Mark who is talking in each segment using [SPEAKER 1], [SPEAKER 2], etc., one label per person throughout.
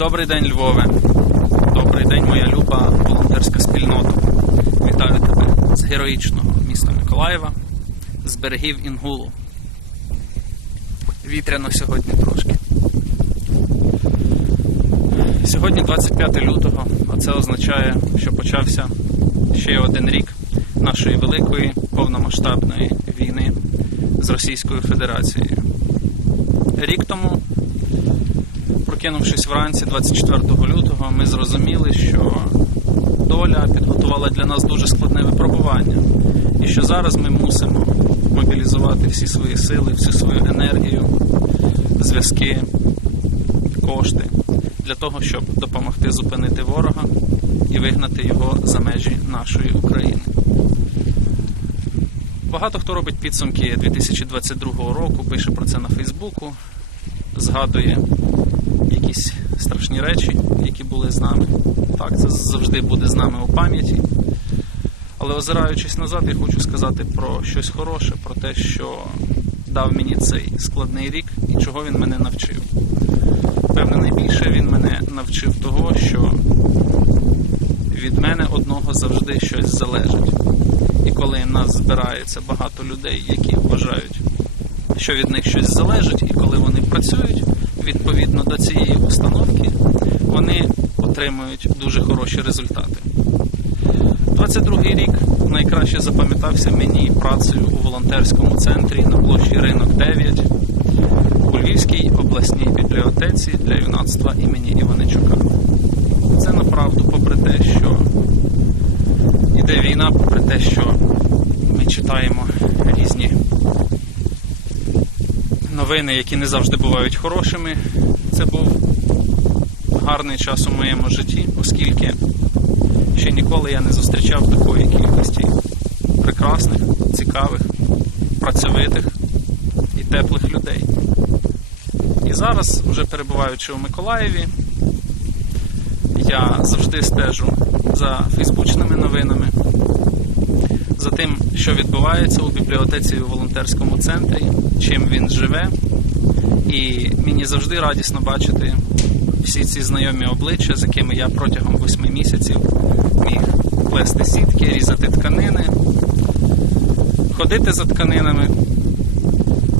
[SPEAKER 1] Добрий день, Львове. Добрий день, моя люба волонтерська спільнота. Вітаю тебе з героїчного міста Миколаєва, з берегів Інгулу. Вітряно сьогодні трошки. Сьогодні 25 лютого, а це означає, що почався ще один рік нашої великої повномасштабної війни з Російською Федерацією. Рік тому прокинувшись вранці 24 лютого, ми зрозуміли, що доля підготувала для нас дуже складне випробування, і що зараз ми мусимо мобілізувати всі свої сили, всю свою енергію, зв'язки, кошти для того, щоб допомогти зупинити ворога і вигнати його за межі нашої України. Багато хто робить підсумки 2022 року, пише про це на Фейсбуку, згадує якісь страшні речі, які були з нами. Так, це завжди буде з нами у пам'яті. Але озираючись назад, я хочу сказати про щось хороше, про те, що дав мені цей складний рік і чого він мене навчив. Певне, найбільше він мене навчив того, що від мене одного завжди щось залежить. І коли нас збирається багато людей, які вважають, що від них щось залежить, і коли вони працюють відповідно до цієї установки, вони отримують дуже хороші результати. 22-й рік найкраще запам'ятався мені працею у волонтерському центрі на площі Ринок 9 у Львівській обласній бібліотеці для юнацтва імені Іваничука. Це направду, попри те, що йде війна, попри те, що ми читаємо різні новини, які не завжди бувають хорошими. Це був гарний час у моєму житті, оскільки ще ніколи я не зустрічав такої кількості прекрасних, цікавих, працьовитих і теплих людей. І зараз, вже перебуваючи у Миколаєві, я завжди стежу за фейсбучними новинами, за тим, що відбувається у бібліотеці у волонтерському центрі, чим він живе. І мені завжди радісно бачити всі ці знайомі обличчя, з якими я протягом восьми місяців міг плести сітки, різати тканини, ходити за тканинами,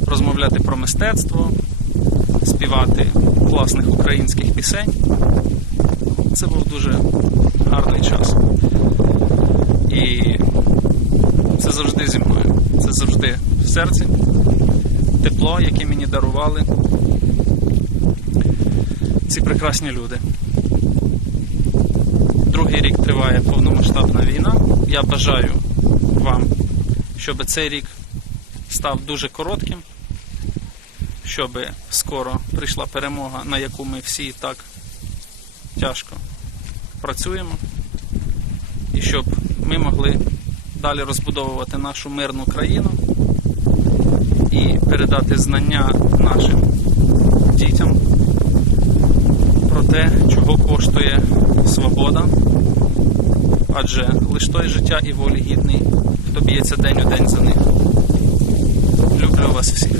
[SPEAKER 1] розмовляти про мистецтво, співати класних українських пісень. Це був дуже гарний час. Це завжди зі мною. Це завжди в серці. Тепло, яке мені дарували ці прекрасні люди. Другий рік триває повномасштабна війна. Я бажаю вам, щоб цей рік став дуже коротким, щоб скоро прийшла перемога, на яку ми всі так тяжко працюємо, і щоб ми могли далі розбудовувати нашу мирну країну і передати знання нашим дітям про те, чого коштує свобода. Адже лише той життя і волі гідний, хто б'ється день у день за них. Люблю вас всіх.